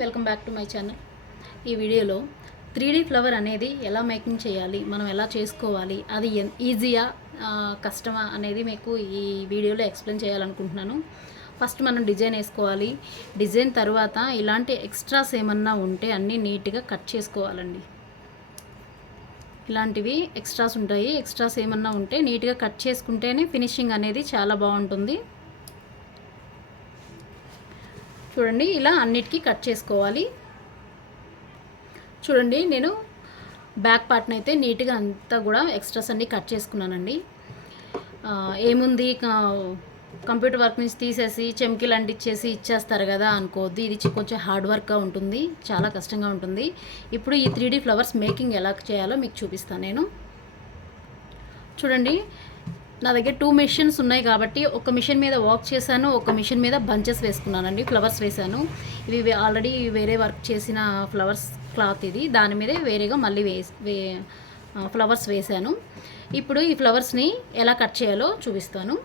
Welcome back to my channel. ఈ వీడియోలో 3D flower అనేది ఎలా మేకింగ్ చేయాలి, మనం ఎలా చేసుకోవాలి, అది ఈజీయా కష్టమా అనేది మీకు ఈ వీడియోలో ఎక్స్ప్లెయిన్ చేయాలనుకుంటున్నాను. ఫస్ట్ మనం డిజైన్ వేసుకోవాలి. డిజైన్ తర్వాత ఇలాంటి ఎక్స్ట్రాస్ ఏమన్నా ఉంటే అన్నీ నీట్గా కట్ చేసుకోవాలండి. ఇలాంటివి ఎక్స్ట్రాస్ ఉంటాయి. ఎక్స్ట్రాస్ ఏమన్నా ఉంటే నీట్గా కట్ చేసుకుంటేనే ఫినిషింగ్ అనేది చాలా బాగుంటుంది. చూడండి, ఇలా అన్నిటికీ కట్ చేసుకోవాలి. చూడండి, నేను బ్యాక్ పార్ట్ని అయితే నీట్గా అంతా కూడా ఎక్స్ట్రాస్ అన్నీ కట్ చేసుకున్నానండి. ఏముంది, కంప్యూటర్ వర్క్ నుంచి తీసేసి చెమ్కీలు అంటించేసి ఇచ్చేస్తారు కదా అనుకోవద్దు. ఇది కొంచెం హార్డ్ వర్క్గా ఉంటుంది, చాలా కష్టంగా ఉంటుంది. ఇప్పుడు ఈ 3D ఫ్లవర్స్ మేకింగ్ ఎలా చేయాలో మీకు చూపిస్తాను నేను. చూడండి, నా దగ్గర 2 మిషన్స్ ఉన్నాయి కాబట్టి ఒక మిషన్ మీద వర్క్ చేశాను, ఒక మిషన్ మీద బంచెస్ వేసుకున్నానండి, ఫ్లవర్స్ వేశాను. ఇవి ఆల్రెడీ వేరే వర్క్ చేసిన ఫ్లవర్స్ క్లాత్ ఇది, దాని మీదే వేరేగా మళ్ళీ ఫ్లవర్స్ వేశాను. ఇప్పుడు ఈ ఫ్లవర్స్ని ఎలా కట్ చేయాలో చూపిస్తాను.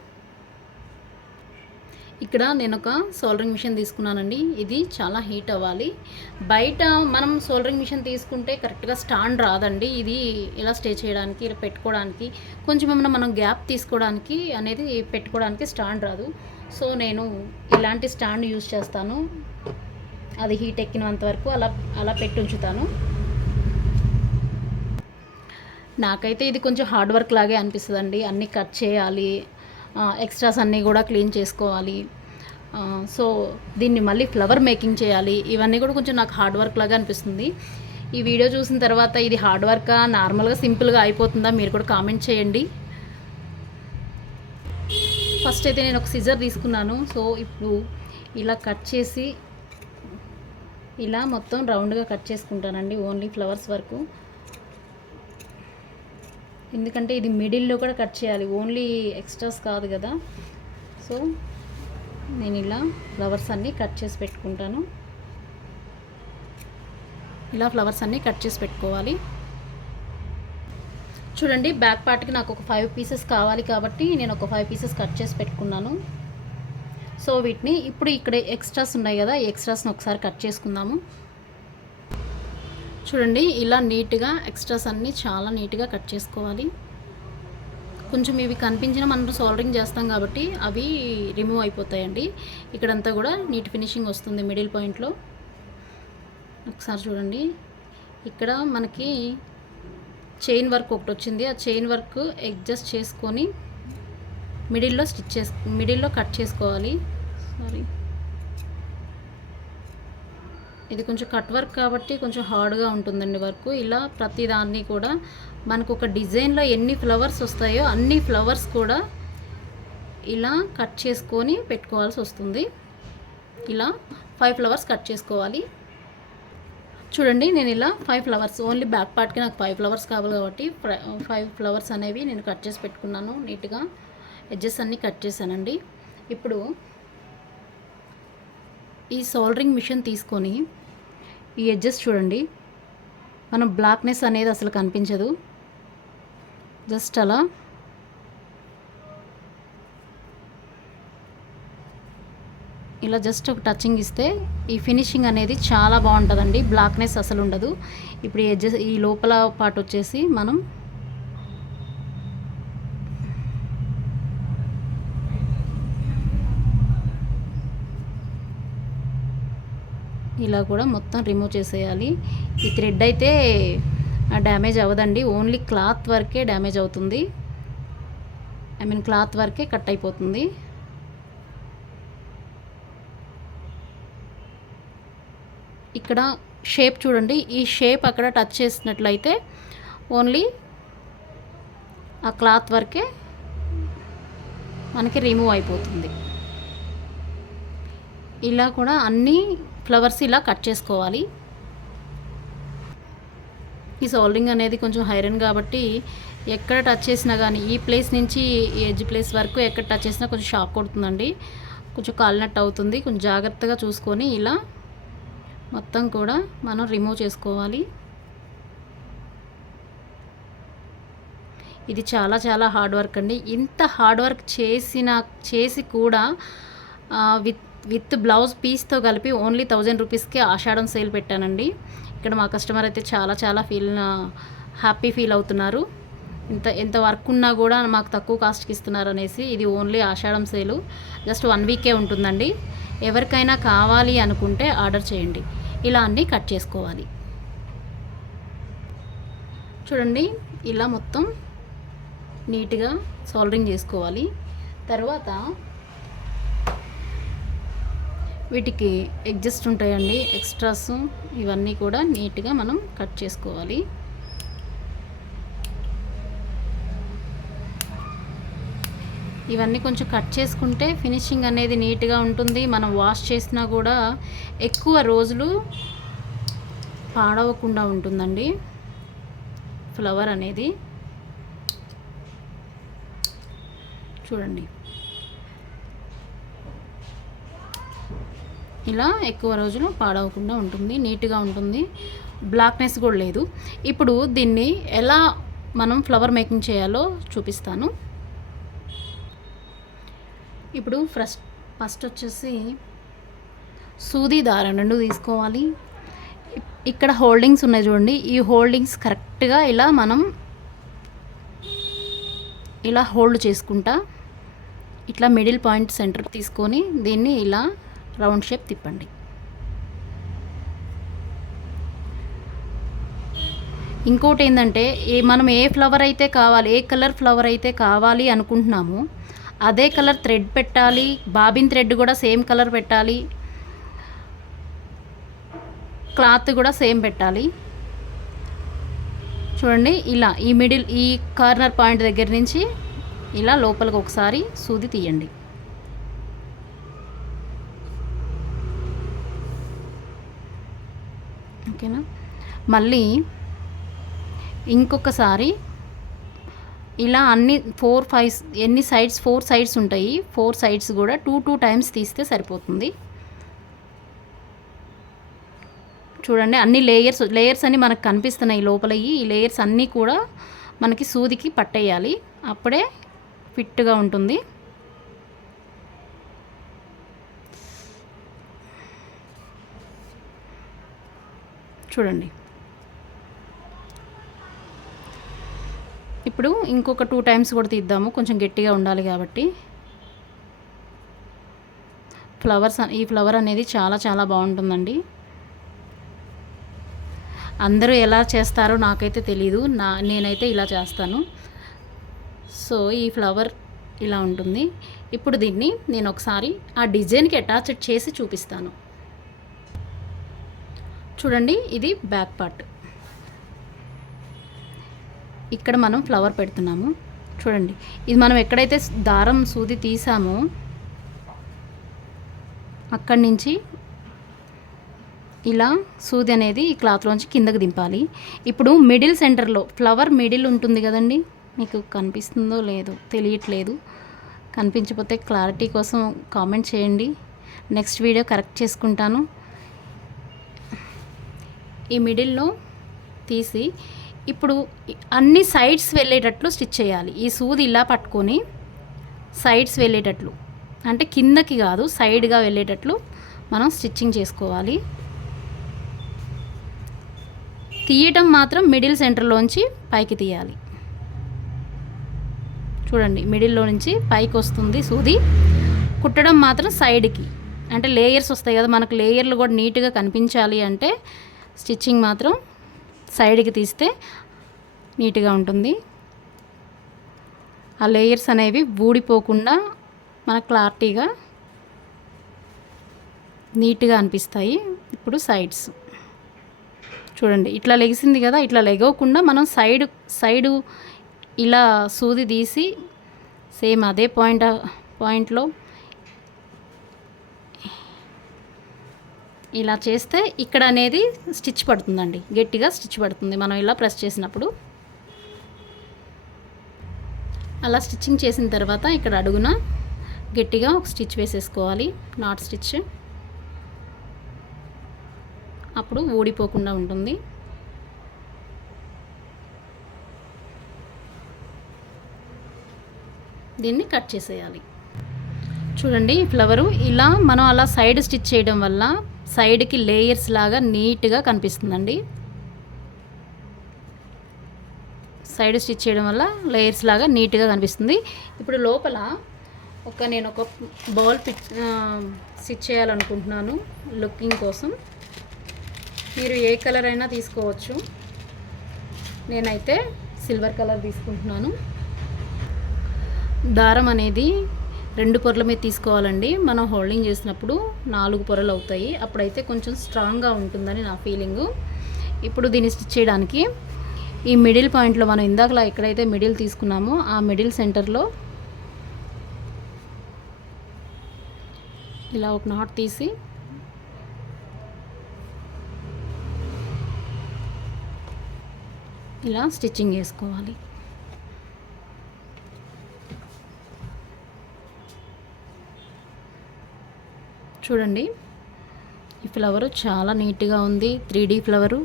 ఇక్కడ నేను ఒక సోల్డరింగ్ మిషన్ తీసుకున్నానండి. ఇది చాలా హీట్ అవ్వాలి. బయట మనం సోల్డరింగ్ మిషన్ తీసుకుంటే కరెక్ట్గా స్టాండ్ రాదండి. ఇది ఇలా స్టే చేయడానికి, ఇలా పెట్టుకోవడానికి, కొంచెం ఏమైనా మనం గ్యాప్ తీసుకోవడానికి అనేది పెట్టుకోవడానికి స్టాండ్ రాదు. సో నేను ఇలాంటి స్టాండ్ యూజ్ చేస్తాను. అది హీట్ ఎక్కినంత వరకు అలా పెట్టి ఉంచుతాను. నాకైతే ఇది కొంచెం హార్డ్ వర్క్ లాగే అనిపిస్తుందండి. అన్నీ కట్ చేయాలి, ఎక్స్ట్రాస్ అన్నీ కూడా క్లీన్ చేసుకోవాలి. సో దీన్ని మళ్ళీ ఫ్లవర్ మేకింగ్ చేయాలి. ఇవన్నీ కూడా కొంచెం నాకు హార్డ్ వర్క్ లాగా అనిపిస్తుంది. ఈ వీడియో చూసిన తర్వాత ఇది హార్డ్ వర్కా, నార్మల్గా సింపుల్గా అయిపోతుందా, మీరు కూడా కామెంట్ చేయండి. ఫస్ట్ అయితే నేను ఒక సిజర్ తీసుకున్నాను. సో ఇప్పుడు ఇలా కట్ చేసి ఇలా మొత్తం రౌండ్గా కట్ చేసుకుంటానండి, ఓన్లీ ఫ్లవర్స్ వరకు. ఎందుకంటే ఇది మిడిల్లో కూడా కట్ చేయాలి, ఓన్లీ ఎక్స్ట్రాస్ కాదు కదా. సో నేను ఇలా ఫ్లవర్స్ అన్నీ కట్ చేసి పెట్టుకుంటాను. ఇలా ఫ్లవర్స్ అన్నీ కట్ చేసి పెట్టుకోవాలి. చూడండి, బ్యాక్ పార్ట్కి నాకు ఒక 5 పీసెస్ కావాలి కాబట్టి నేను ఒక 5 పీసెస్ కట్ చేసి పెట్టుకున్నాను. సో వీటిని ఇప్పుడు ఇక్కడ ఎక్స్ట్రాస్ ఉన్నాయి కదా, ఈ ఎక్స్ట్రాస్ని ఒకసారి కట్ చేసుకుందాము. చూడండి, ఇలా నీట్గా ఎక్స్ట్రాస్ అన్నీ చాలా నీట్గా కట్ చేసుకోవాలి. కొంచెం ఇవి కనిపించిన మనం సోల్డరింగ్ చేస్తాం కాబట్టి అవి రిమూవ్ అయిపోతాయండి. ఇక్కడంతా కూడా నీట్ ఫినిషింగ్ వస్తుంది మిడిల్ పాయింట్లో. ఒకసారి చూడండి, ఇక్కడ మనకి చైన్ వర్క్ ఒకటి వచ్చింది. ఆ చైన్ వర్క్ అడ్జస్ట్ చేసుకొని మిడిల్లో కట్ చేసుకోవాలి. సారీ, ఇది కొంచెం కట్ వర్క్ కాబట్టి కొంచెం హార్డ్గా ఉంటుందండి వర్క్. ఇలా ప్రతిదాన్ని కూడా మనకు ఒక డిజైన్లో ఎన్ని ఫ్లవర్స్ వస్తాయో అన్ని ఫ్లవర్స్ కూడా ఇలా కట్ చేసుకొని పెట్టుకోవాల్సి వస్తుంది. ఇలా 5 ఫ్లవర్స్ కట్ చేసుకోవాలి. చూడండి, నేను ఇలా 5 ఫ్లవర్స్, ఓన్లీ బ్యాక్ పార్ట్కి నాకు 5 ఫ్లవర్స్ కావాలి కాబట్టి 5 ఫ్లవర్స్ అనేవి నేను కట్ చేసి పెట్టుకున్నాను. నీట్గా ఎడ్జెస్ అన్నీ కట్ చేశానండి. ఇప్పుడు ఈ సోల్డరింగ్ మిషన్ తీసుకొని ఈ ఎడ్జెస్ చూడండి, మనం బ్లాక్నెస్ అనేది అసలు కనిపించదు. జస్ట్ అలా ఇలా జస్ట్ ఒక టచింగ్ ఇస్తే ఈ ఫినిషింగ్ అనేది చాలా బాగుంటుందండి, బ్లాక్నెస్ అసలు ఉండదు. ఇప్పుడు ఈ ఎడ్జెస్, ఈ లోపల పార్ట్ వచ్చేసి మనం ఇలా కూడా మొత్తం రిమూవ్ చేసేయాలి. ఈ థ్రెడ్ అయితే డ్యామేజ్ అవ్వదండి, ఓన్లీ క్లాత్ వరకే డ్యామేజ్ అవుతుంది. క్లాత్ వరకే కట్ అయిపోతుంది. ఇక్కడ షేప్ చూడండి, ఈ షేప్ అక్కడ టచ్ చేసినట్లయితే ఓన్లీ ఆ క్లాత్ వరకే మనకి రిమూవ్ అయిపోతుంది. ఇలా కూడా అన్ని ఫ్లవర్స్ ఇలా కట్ చేసుకోవాలి. ఈ సోల్డరింగ్ అనేది కొంచెం ఐరన్ కాబట్టి ఎక్కడ టచ్ చేసినా కానీ ఈ ప్లేస్ నుంచి ఈ ఎడ్జ్ ప్లేస్ వరకు ఎక్కడ టచ్ చేసినా కొంచెం షాక్ కొడుతుందండి, కొంచెం కాలినట్టు అవుతుంది. కొంచెం జాగ్రత్తగా చూసుకొని ఇలా మొత్తం కూడా మనం రిమూవ్ చేసుకోవాలి. ఇది చాలా చాలా హార్డ్ వర్క్ అండి. ఇంత హార్డ్ వర్క్ చేసి కూడా విత్ బ్లౌజ్ పీస్తో కలిపి ఓన్లీ 1000 రూపీస్కి ఆషాఢం సేల్ పెట్టానండి. ఇక్కడ మా కస్టమర్ అయితే చాలా చాలా హ్యాపీ ఫీల్ అవుతున్నారు. ఎంత వర్క్ ఉన్నా కూడా మాకు తక్కువ కాస్ట్కి ఇస్తున్నారు అనేసి. ఇది ఓన్లీ ఆషాఢం సేలు, జస్ట్ 1 వీకే ఉంటుందండి. ఎవరికైనా కావాలి అనుకుంటే ఆర్డర్ చేయండి. ఇలా అన్నీ కట్ చేసుకోవాలి. చూడండి, ఇలా మొత్తం నీట్గా సోల్డరింగ్ చేసుకోవాలి. తర్వాత వీటికి అడ్జస్ట్ ఉంటాయండి, ఎక్స్ట్రాస్ ఇవన్నీ కూడా నీట్గా మనం కట్ చేసుకోవాలి. ఇవన్నీ కొంచెం కట్ చేసుకుంటే ఫినిషింగ్ అనేది నీట్గా ఉంటుంది. మనం వాష్ చేసినా కూడా ఎక్కువ రోజులు పాడవకుండా ఉంటుందండి ఫ్లవర్ అనేది. చూడండి, ఇలా ఎక్కువ రోజులు పాడవకుండా ఉంటుంది, నీట్గా ఉంటుంది, బ్లాక్నెస్ కూడా లేదు. ఇప్పుడు దీన్ని ఎలా మనం ఫ్లవర్ మేకింగ్ చేయాలో చూపిస్తాను. ఇప్పుడు ఫస్ట్ వచ్చేసి సూది దారం 2 తీసుకోవాలి. ఇక్కడ హోల్డింగ్స్ ఉన్నాయి చూడండి, ఈ హోల్డింగ్స్ కరెక్ట్గా ఇలా మనం ఇలా హోల్డ్ చేసుకుంటా ఇట్లా మిడిల్ పాయింట్ సెంటర్ తీసుకొని దీన్ని ఇలా రౌండ్ షేప్ తిప్పండి. ఇంకోటి ఏంటంటే, మనం ఏ ఫ్లవర్ అయితే కావాలి, ఏ కలర్ ఫ్లవర్ అయితే కావాలి అనుకుంటున్నామో అదే కలర్ థ్రెడ్ పెట్టాలి. బాబిన్ థ్రెడ్ కూడా సేమ్ కలర్ పెట్టాలి, క్లాత్ కూడా సేమ్ పెట్టాలి. చూడండి, ఇలా ఈ కార్నర్ పాయింట్ దగ్గర నుంచి ఇలా లోపలికి ఒకసారి సూది తీయండి. ఓకేనా. మళ్ళీ ఇంకొకసారి ఇలా అన్ని 4 ఎన్ని సైడ్స్ 4 సైడ్స్ ఉంటాయి, 4 సైడ్స్ కూడా 2 టైమ్స్ తీస్తే సరిపోతుంది. చూడండి, అన్ని లేయర్స్ అన్నీ మనకు కనిపిస్తున్నాయి లోపల. ఈ లేయర్స్ అన్నీ కూడా మనకి సూదికి పట్టేయాలి, అప్పుడే ఫిట్గా ఉంటుంది. చూడండి, ఇప్పుడు ఇంకొక 2 టైమ్స్ కూడా తీద్దాము, కొంచెం గట్టిగా ఉండాలి కాబట్టి. ఈ ఫ్లవర్ అనేది చాలా చాలా బాగుంటుందండి. అందరూ ఎలా చేస్తారో నాకైతే తెలీదు, నేనైతే ఇలా చేస్తాను. సో ఈ ఫ్లవర్ ఇలా ఉంటుంది. ఇప్పుడు దీన్ని నేను ఒకసారి ఆ డిజైన్కి అటాచ్ చేసి చూపిస్తాను. చూడండి, ఇది బ్యాక్ పార్ట్. ఇక్కడ మనం ఫ్లవర్ పెడుతున్నాము. చూడండి, ఇది మనం ఎక్కడైతే దారం సూది తీసామో అక్కడి నుంచి ఇలా సూది అనేది ఈ క్లాత్లోంచి కిందకి దింపాలి. ఇప్పుడు మిడిల్ సెంటర్లో ఫ్లవర్ మిడిల్ ఉంటుంది కదండి, మీకు కనిపిస్తుందో లేదో తెలియట్లేదు. కనిపించకపోతే క్లారిటీ కోసం కామెంట్ చేయండి, నెక్స్ట్ వీడియో కరెక్ట్ చేసుకుంటాను. ఈ మిడిల్లో తీసి ఇప్పుడు అన్ని సైడ్స్ వెళ్ళేటట్లు స్టిచ్ చేయాలి. ఈ సూది ఇలా పట్టుకొని సైడ్స్ వెళ్ళేటట్లు, అంటే కిందకి కాదు సైడ్గా వెళ్ళేటట్లు మనం స్టిచ్చింగ్ చేసుకోవాలి. తీయటం మాత్రం మిడిల్ సెంటర్లోంచి పైకి తీయాలి. చూడండి, మిడిల్లో నుంచి పైకి వస్తుంది సూది. కుట్టడం మాత్రం సైడ్కి, అంటే లేయర్స్ వస్తాయి కదా మనకు, లేయర్లు కూడా నీట్గా కనిపించాలి అంటే స్టిచ్చింగ్ మాత్రం సైడ్కి తీస్తే నీట్గా ఉంటుంది. ఆ లేయర్స్ అనేవి ఊడిపోకుండా మనకు క్లారిటీగా నీట్గా అనిపిస్తాయి. ఇప్పుడు సైడ్స్ చూడండి, ఇట్లా లెగిసింది కదా, ఇట్లా లెగవకుండా మనం సైడు ఇలా సూది తీసి సేమ్ అదే పాయింట్లో ఇలా చేస్తే ఇక్కడ అనేది స్టిచ్ పడుతుందండి, గట్టిగా స్టిచ్ పడుతుంది మనం ఇలా ప్రెస్ చేసినప్పుడు. అలా స్టిచ్చింగ్ చేసిన తర్వాత ఇక్కడ అడుగున గట్టిగా ఒక స్టిచ్ వేసేసుకోవాలి, నాట్ స్టిచ్. అప్పుడు ఊడిపోకుండా ఉంటుంది. దీన్ని కట్ చేసేయాలి. చూడండి ఈ ఫ్లవరు ఇలా మనం అలా సైడ్ స్టిచ్ చేయడం వల్ల సైడ్కి లేయర్స్ లాగా నీట్గా కనిపిస్తుందండి. సైడ్ స్టిచ్ చేయడం వల్ల లేయర్స్ లాగా నీట్గా కనిపిస్తుంది. ఇప్పుడు లోపల నేను ఒక బాల్ స్టిచ్ చేయాలనుకుంటున్నాను లుకింగ్ కోసం. మీరు ఏ కలర్ అయినా తీసుకోవచ్చు. నేనైతే సిల్వర్ కలర్ తీసుకుంటున్నాను. దారం అనేది 2 పొరల మీద తీసుకోవాలండి. మనం హోల్డింగ్ చేసినప్పుడు 4 పొరలు అవుతాయి. అప్పుడైతే కొంచెం స్ట్రాంగ్గా ఉంటుందని నా ఫీలింగు. ఇప్పుడు దీన్ని స్టిచ్ చేయడానికి ఈ మిడిల్ పాయింట్లో మనం ఇందాకలా ఎక్కడైతే మిడిల్ తీసుకున్నామో ఆ మిడిల్ సెంటర్లో ఇలా ఒక నాట్ తీసి ఇలా స్టిచ్చింగ్ వేసుకోవాలి. చూడండి ఈ ఫ్లవరు చాలా నీట్గా ఉంది. 3D ఫ్లవరు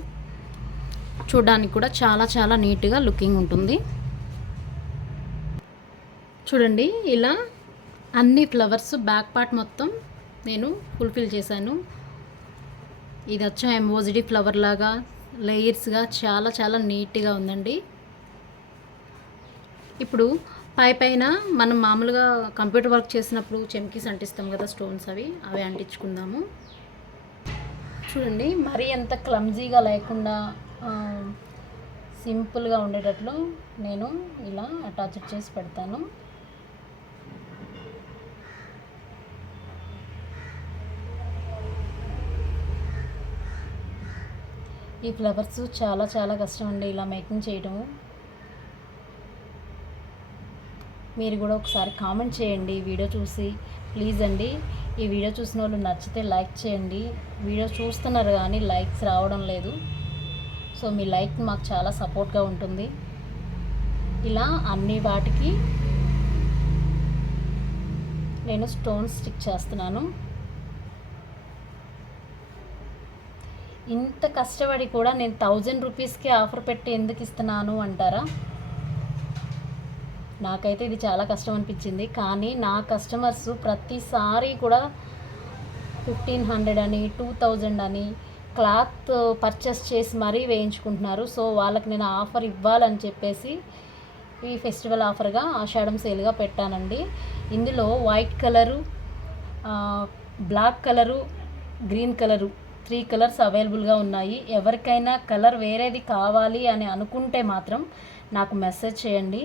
చూడడానికి కూడా చాలా చాలా నీట్గా లుకింగ్ ఉంటుంది. చూడండి ఇలా అన్ని ఫ్లవర్స్ బ్యాక్ పార్ట్ మొత్తం నేను ఫుల్ఫిల్ చేశాను. ఇది వచ్చా ఎంబోజ్డ్ ఫ్లవర్ లాగా లేయర్స్గా చాలా చాలా నీట్గా ఉందండి. ఇప్పుడు పైన మనం మామూలుగా కంప్యూటర్ వర్క్ చేసినప్పుడు చెమ్కీస్ అంటిస్తాం కదా, స్టోన్స్ అవి అంటించుకుందాము. చూడండి మరీ అంత క్లమ్జీగా లేకుండా సింపుల్గా ఉండేటట్లు నేను ఇలా అటాచ్ చేసి పెడతాను. ఈ ఫ్లవర్స్ చాలా చాలా కష్టం అండి ఇలా మేకింగ్ చేయడం. మీరు కూడా ఒకసారి కామెంట్ చేయండి ఈ వీడియో చూసి ప్లీజ్ అండి. ఈ వీడియో చూసిన వాళ్ళు నచ్చితే లైక్ చేయండి. వీడియో చూస్తున్నారు కానీ లైక్స్ రావడం లేదు. సో మీ లైక్ మాకు చాలా సపోర్ట్గా ఉంటుంది. ఇలా అన్ని వాటికి నేను స్టోన్స్ స్టిక్ చేస్తున్నాను. ఇంత కష్టపడి కూడా నేను 1000 రూపీస్కి ఆఫర్ పెట్టి ఎందుకు ఇస్తున్నాను అంటారా? నాకైతే ఇది చాలా కష్టం అనిపించింది. కానీ నా కస్టమర్స్ ప్రతిసారి కూడా 1500 అని 2000 అని క్లాత్ పర్చేస్ చేసి మరీ వేయించుకుంటున్నారు. సో వాళ్ళకి నేను ఆఫర్ ఇవ్వాలని చెప్పేసి ఈ ఫెస్టివల్ ఆఫర్గా ఆషాఢం సేల్గా పెట్టానండి. ఇందులో white colour, black colour, green colour 3 colours అవైలబుల్గా ఉన్నాయి. ఎవరికైనా కలర్ వేరేది కావాలి అని అనుకుంటే మాత్రం నాకు మెసేజ్ చేయండి.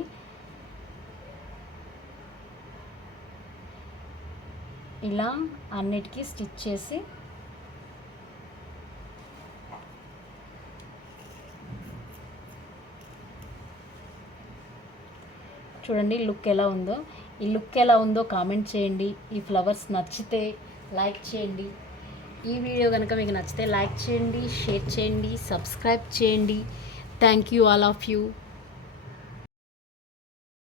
ఇలా అన్నిటికీ స్టిచ్ చేసి చూడండి లుక్ ఎలా ఉందో. ఈ లుక్ ఎలా ఉందో కామెంట్ చేయండి. ఈ ఫ్లవర్స్ నచ్చితే లైక్ చేయండి. ఈ వీడియో కనుక మీకు నచ్చితే లైక్ చేయండి, షేర్ చేయండి, సబ్స్క్రైబ్ చేయండి. Thank you all of you.